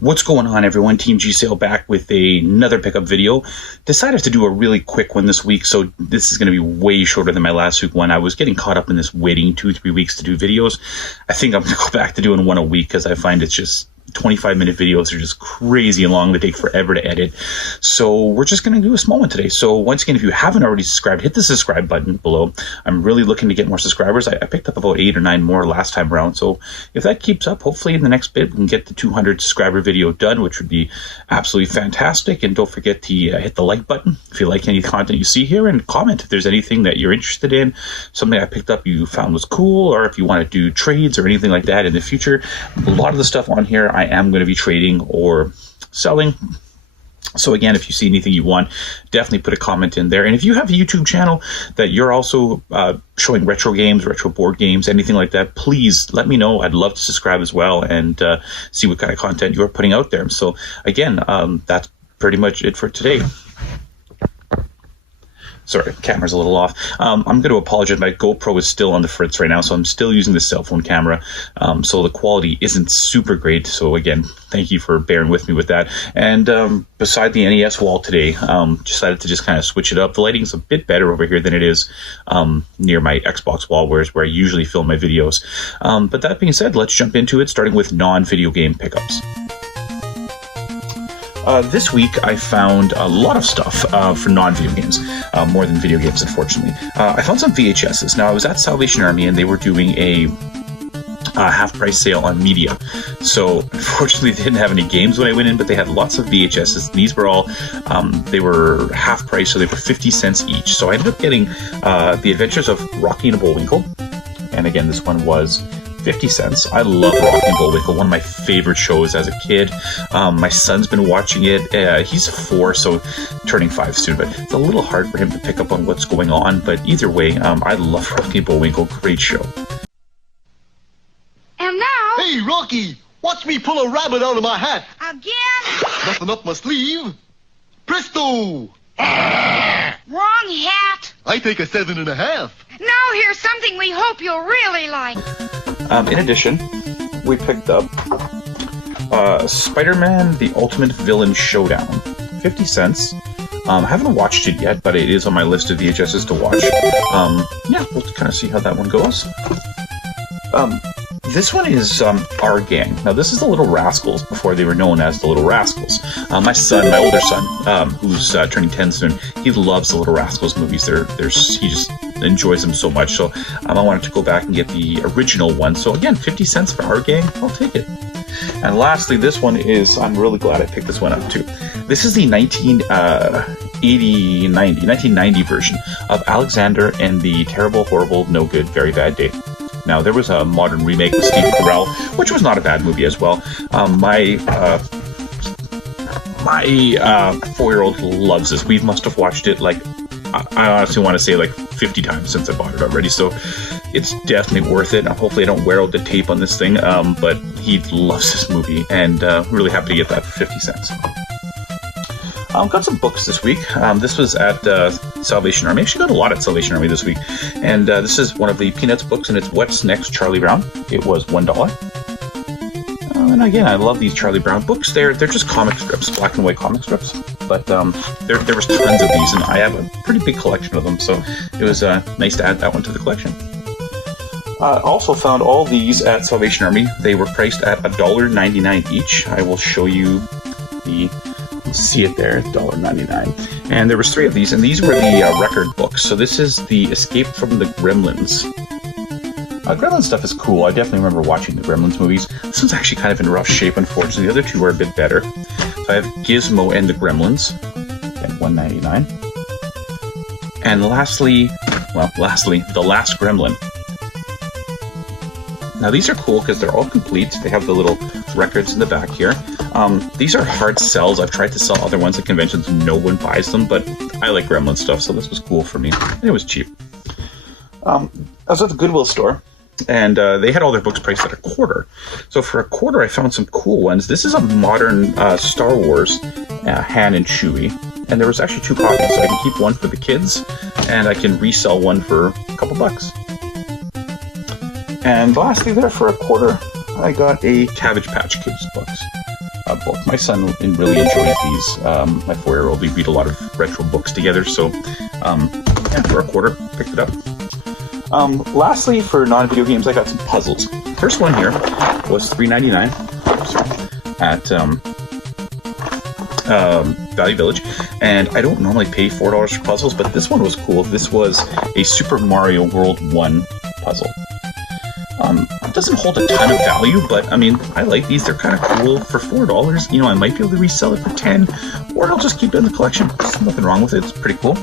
What's going on, everyone? Team G Sale back with another pickup video. Decided to do a really quick one this week, so this is going to be way shorter than my last week one. I was getting caught up in this waiting 2-3 weeks to do videos. I think I'm going to go back to doing one a week because I find it's just 25-minute videos are just crazy long. They take forever to edit. So we're just going to do a small one today. So once again, if you haven't already subscribed, hit the subscribe button below. I'm really looking to get more subscribers. I picked up about 8 or 9 more last time around. So if that keeps up, hopefully in the next bit, we can get the 200 subscriber video done, which would be absolutely fantastic. And don't forget to hit the like button if you like any content you see here, and comment if there's anything that you're interested in, something I picked up you found was cool, or if you want to do trades or anything like that in the future. A lot of the stuff on here I am going to be trading or selling. So again, if you see anything you want, definitely put a comment in there. And if you have a YouTube channel that you're also showing retro games, retro board games, anything like that, please let me know. I'd love to subscribe as well and see what kind of content you're putting out there. So again, that's pretty much it for today. Sorry, camera's a little off. I'm going to apologize. My GoPro is still on the fritz right now, so I'm still using the cell phone camera. So the quality isn't super great. So again, thank you for bearing with me with that. And beside the NES wall today, decided to just kind of switch it up. The lighting's a bit better over here than it is near my Xbox wall, where I usually film my videos. But that being said, let's jump into it, starting with non-video game pickups. This week I found a lot of stuff for non-video games, more than video games, unfortunately. I found some VHSs. Now, I was at Salvation Army and they were doing a half-price sale on media. So, unfortunately, they didn't have any games when I went in, but they had lots of VHSs. These were all, they were half-price, so they were 50 cents each. So I ended up getting The Adventures of Rocky and Bullwinkle. And again, this one was 50 cents. I love Rocky and Bullwinkle, one of my favorite shows as a kid. My son's been watching it. He's 4, so turning 5 soon, but it's a little hard for him to pick up on what's going on. But either way, I love Rocky and Bullwinkle. Great show. And now... Hey, Rocky! Watch me pull a rabbit out of my hat! Again? Nothing up my sleeve! Presto! Wrong hat. I take a 7.5. Now here's something we hope you'll really like. In addition, we picked up Spider-Man: The Ultimate Villain Showdown, 50 cents. I haven't watched it yet, but it is on my list of VHSs to watch. Yeah, we'll kind of see how that one goes. This one is Our Gang. Now, this is the Little Rascals before they were known as the Little Rascals. My older son, who's turning 10 soon, he loves the Little Rascals movies. He just enjoys them so much. So I wanted to go back and get the original one. So again, 50 cents for Our Gang. I'll take it. And lastly, this one is, I'm really glad I picked this one up too. This is the 1990 version of Alexander and the Terrible, Horrible, No Good, Very Bad Day. Now, there was a modern remake with Steve Carell, which was not a bad movie as well. My 4-year-old loves this. We must have watched it, like, I honestly want to say like 50 times since I bought it already. So it's definitely worth it. Hopefully I don't wear out the tape on this thing, but he loves this movie, and really happy to get that for 50 cents. Got some books this week. This was at Salvation Army. Actually got a lot at Salvation Army this week. And this is one of the Peanuts books, and it's What's Next, Charlie Brown. It was $1. And again, I love these Charlie Brown books. They're just comic strips, black and white comic strips. But there was tons of these, and I have a pretty big collection of them. So it was nice to add that one to the collection. Also found all these at Salvation Army. They were priced at $1.99 each. I will show you the... see it there, $1.99. And there was 3 of these, and these were the record books. So this is the Escape from the Gremlins. Gremlins stuff is cool. I definitely remember watching the Gremlins movies. This one's actually kind of in rough shape, unfortunately. The other 2 are a bit better. So I have Gizmo and the Gremlins at $1.99. And lastly, The Last Gremlin. Now these are cool because they're all complete. They have the little records in the back here. These are hard sells. I've tried to sell other ones at conventions and no one buys them, but I like Gremlin stuff, so this was cool for me. And it was cheap. I was at the Goodwill store, and they had all their books priced at $0.25. So for $0.25, I found some cool ones. This is a modern Star Wars, Han and Chewie. And there was actually 2 copies, so I can keep one for the kids, and I can resell one for a couple bucks. And lastly there, for $0.25, I got a Cabbage Patch Kids books. book. My son really enjoys these. My 4-year-old, we read a lot of retro books together, so yeah, for $0.25, picked it up. Lastly, for non-video games, I got some puzzles. First one here was $3.99 at Value Village, and I don't normally pay $4 for puzzles, but this one was cool. This was a Super Mario World 1 puzzle. It doesn't hold a ton of value, but I mean, I like these. They're kind of cool for $4. You know, I might be able to resell it for $10, or I'll just keep it in the collection. There's nothing wrong with it. It's pretty cool.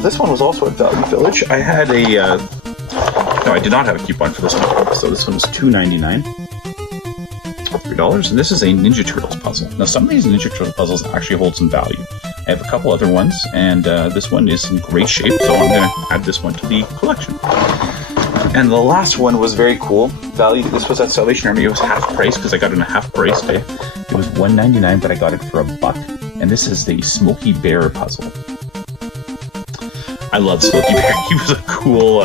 This one was also at Value Village. I had no, I did not have a coupon for this one. So this one was $2.99. $3, and this is a Ninja Turtles puzzle. Now, some of these Ninja Turtle puzzles actually hold some value. I have a couple other ones, and this one is in great shape, so I'm going to add this one to the collection. And the last one was very cool. This was at Salvation Army. It was half price because I got it on a half price day. It was $1.99, but I got it for $1. And this is the Smokey Bear puzzle. I love Smokey Bear. He was a cool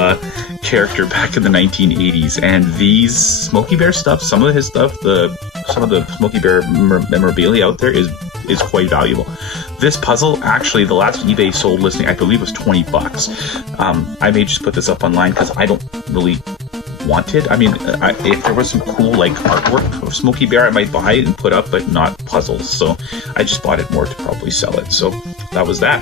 character back in the 1980s. And these Smokey Bear stuff, some of his stuff, some of the Smokey Bear memorabilia out there is quite valuable. This puzzle, actually, the last eBay sold listing, I believe, was $20. I may just put this up online because I don't really want it. I mean, if there was some cool like artwork of Smokey Bear, I might buy it and put up, but not puzzles. So I just bought it more to probably sell it. So that was that.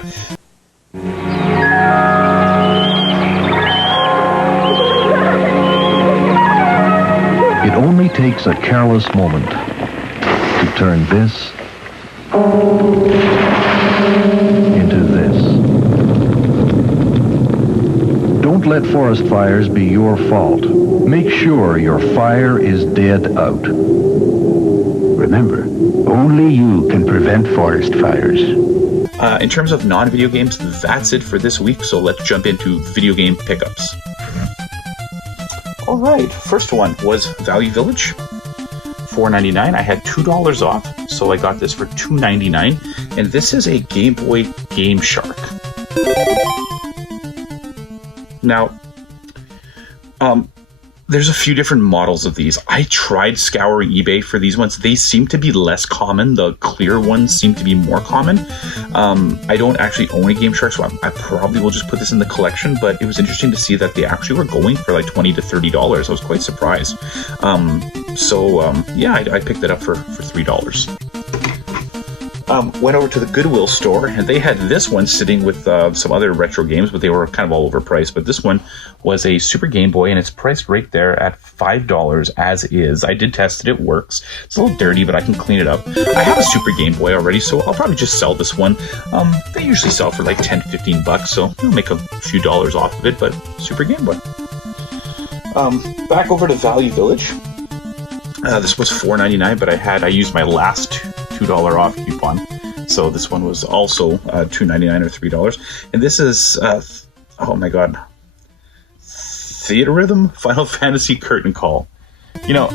It only takes a careless moment to turn this into this. Don't let forest fires be your fault. Make sure your fire is dead out. Remember, only you can prevent forest fires. In terms of non-video games, that's it for this week, so let's jump into video game pickups. Alright, first one was Value Village. $4.99. I had $2 off, so I got this for $2.99, and this is a Gameboy Game Shark. Now, there's a few different models of these. I tried scouring eBay for these ones. They seem to be less common. The clear ones seem to be more common. I don't actually own a Game Shark, so I probably will just put this in the collection, but it was interesting to see that they actually were going for like $20 to $30. I was quite surprised. Yeah, I picked it up for $3. Went over to the Goodwill store, and they had this one sitting with some other retro games, but they were kind of all overpriced. But this one was a Super Game Boy, and it's priced right there at $5 as is. I did test it. It works. It's a little dirty, but I can clean it up. I have a Super Game Boy already, so I'll probably just sell this one. They usually sell for like $10 to $15, so I'll make a few dollars off of it, but Super Game Boy. Back over to Value Village. This was $4.99, but I used my last $2 off coupon, so this one was also $2.99 or $3. And this is oh my god, Theatrhythm Final Fantasy Curtain Call. You know,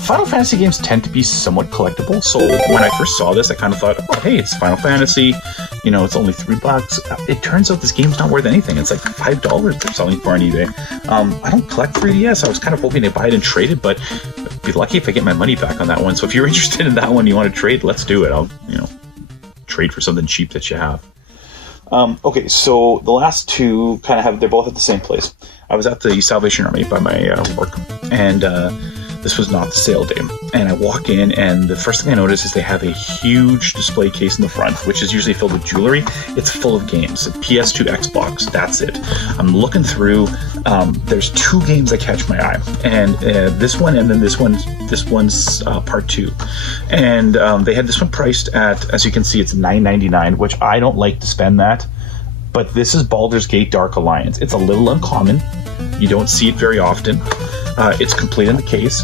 Final Fantasy games tend to be somewhat collectible, so when I first saw this, I kind of thought, oh hey, it's Final Fantasy, you know, it's only $3. It turns out this game's not worth anything. It's like $5 they're selling for on eBay. I don't collect 3DS. I was kind of hoping to buy it and trade it, but I'd be lucky if I get my money back on that one. So if you're interested in that one, you want to trade, let's do it. I'll, you know, trade for something cheap that you have. Okay, so the last two kind of they're both at the same place. I was at the Salvation Army by my work, and this was not the sale day. And I walk in, and the first thing I notice is they have a huge display case in the front, which is usually filled with jewelry. It's full of games. PS2, Xbox, that's it. I'm looking through. There's two games that catch my eye, and this one, and then this one's part 2. And they had this one priced at, as you can see, it's $9.99, which I don't like to spend that. But this is Baldur's Gate Dark Alliance. It's a little uncommon. You don't see it very often. It's complete in the case.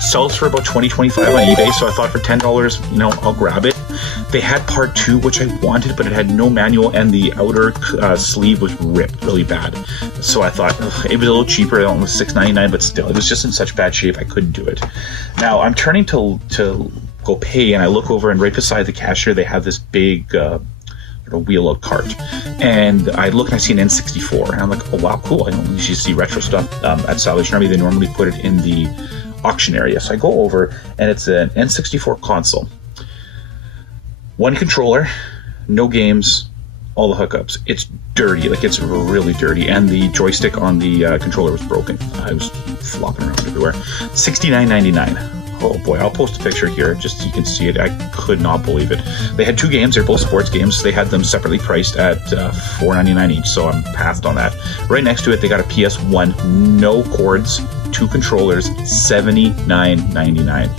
Sells for about $20-25 on eBay, so I thought for $10, you know, I'll grab it. They had part 2, which I wanted, but it had no manual, and the outer sleeve was ripped really bad. So I thought it was a little cheaper. It was $6.99, but still, it was just in such bad shape I couldn't do it. Now I'm turning to go pay, and I look over, and right beside the cashier, they have this big wheel-out cart, and I look and I see an N64, and I'm like, oh wow, cool. I don't usually see retro stuff at Salvation Army. They normally put it in the auction area. So I go over, and it's an N64 console. One controller, no games, all the hookups. It's dirty, like it's really dirty, and the joystick on the controller was broken. I was flopping around everywhere. $69.99. Oh boy, I'll post a picture here just so you can see it. I could not believe it. They had two games. They're both sports games. They had them separately priced at $4.99 each, so I'm passed on that. Right next to it, they got a PS1, no cords, two controllers, $79.99.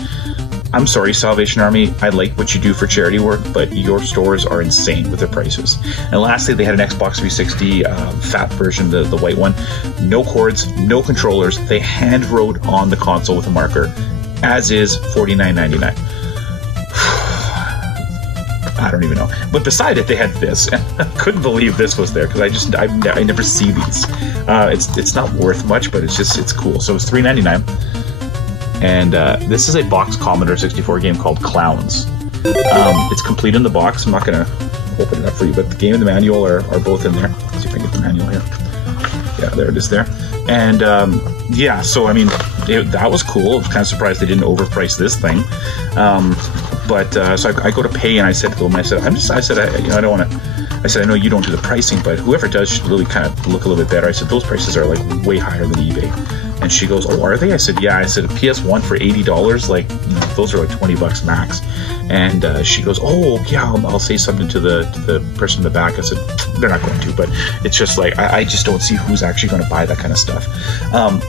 I'm sorry, Salvation Army, I like what you do for charity work, but your stores are insane with their prices. And lastly, they had an Xbox 360 fat version, the white one. No cords, no controllers. They hand wrote on the console with a marker, as is $49.99. I don't even know. But beside it, they had this, and I couldn't believe this was there because I never see these. It's not worth much, but it's cool. So it's $3.99. And this is a box Commodore 64 game called Clowns. It's complete in the box. I'm not going to open it up for you, but the game and the manual are both in there. Let's see if I can get the manual here. Yeah, there it is there. And yeah, so I mean, that was cool. I was kind of surprised they didn't overprice this thing. So I go to pay, and I said to them, I don't want to. I said, I know you don't do the pricing, but whoever does should really kind of look a little bit better. I said, those prices are like way higher than eBay. And she goes, oh, are they? I said, yeah. I said, a PS1 for $80, like, those are like $20 max. And she goes, oh, yeah, I'll say something to the person in the back. I said, they're not going to, but it's just like, I just don't see who's actually going to buy that kind of stuff.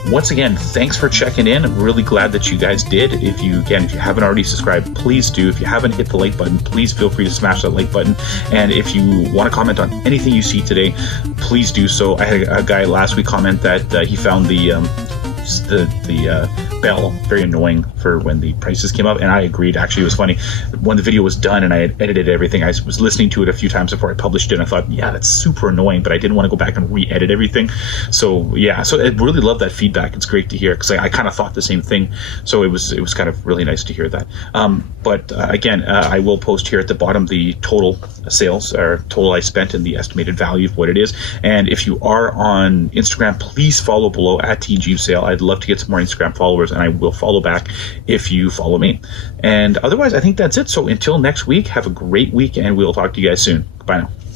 Once again, thanks for checking in. I'm really glad that you guys did. If you haven't already subscribed, please do. If you haven't hit the like button, please feel free to smash that like button. And if you want to comment on anything you see today, please do so. I had a guy last week comment that he found the bell very annoying for when the prices came up, and I agreed. Actually, it was funny when the video was done and I had edited everything. I was listening to it a few times before I published it, and I thought, yeah, that's super annoying, but I didn't want to go back and re-edit everything. So yeah, so I really love that feedback. It's great to hear, because I kind of thought the same thing. So it was kind of really nice to hear that. But again, I will post here at the bottom the total sales, or total I spent, and the estimated value of what it is. And if you are on Instagram, please follow below at TGSale. I'd love to get some more Instagram followers, and I will follow back if you follow me. And otherwise, I think that's it. So until next week, have a great week, and we'll talk to you guys soon. Bye now.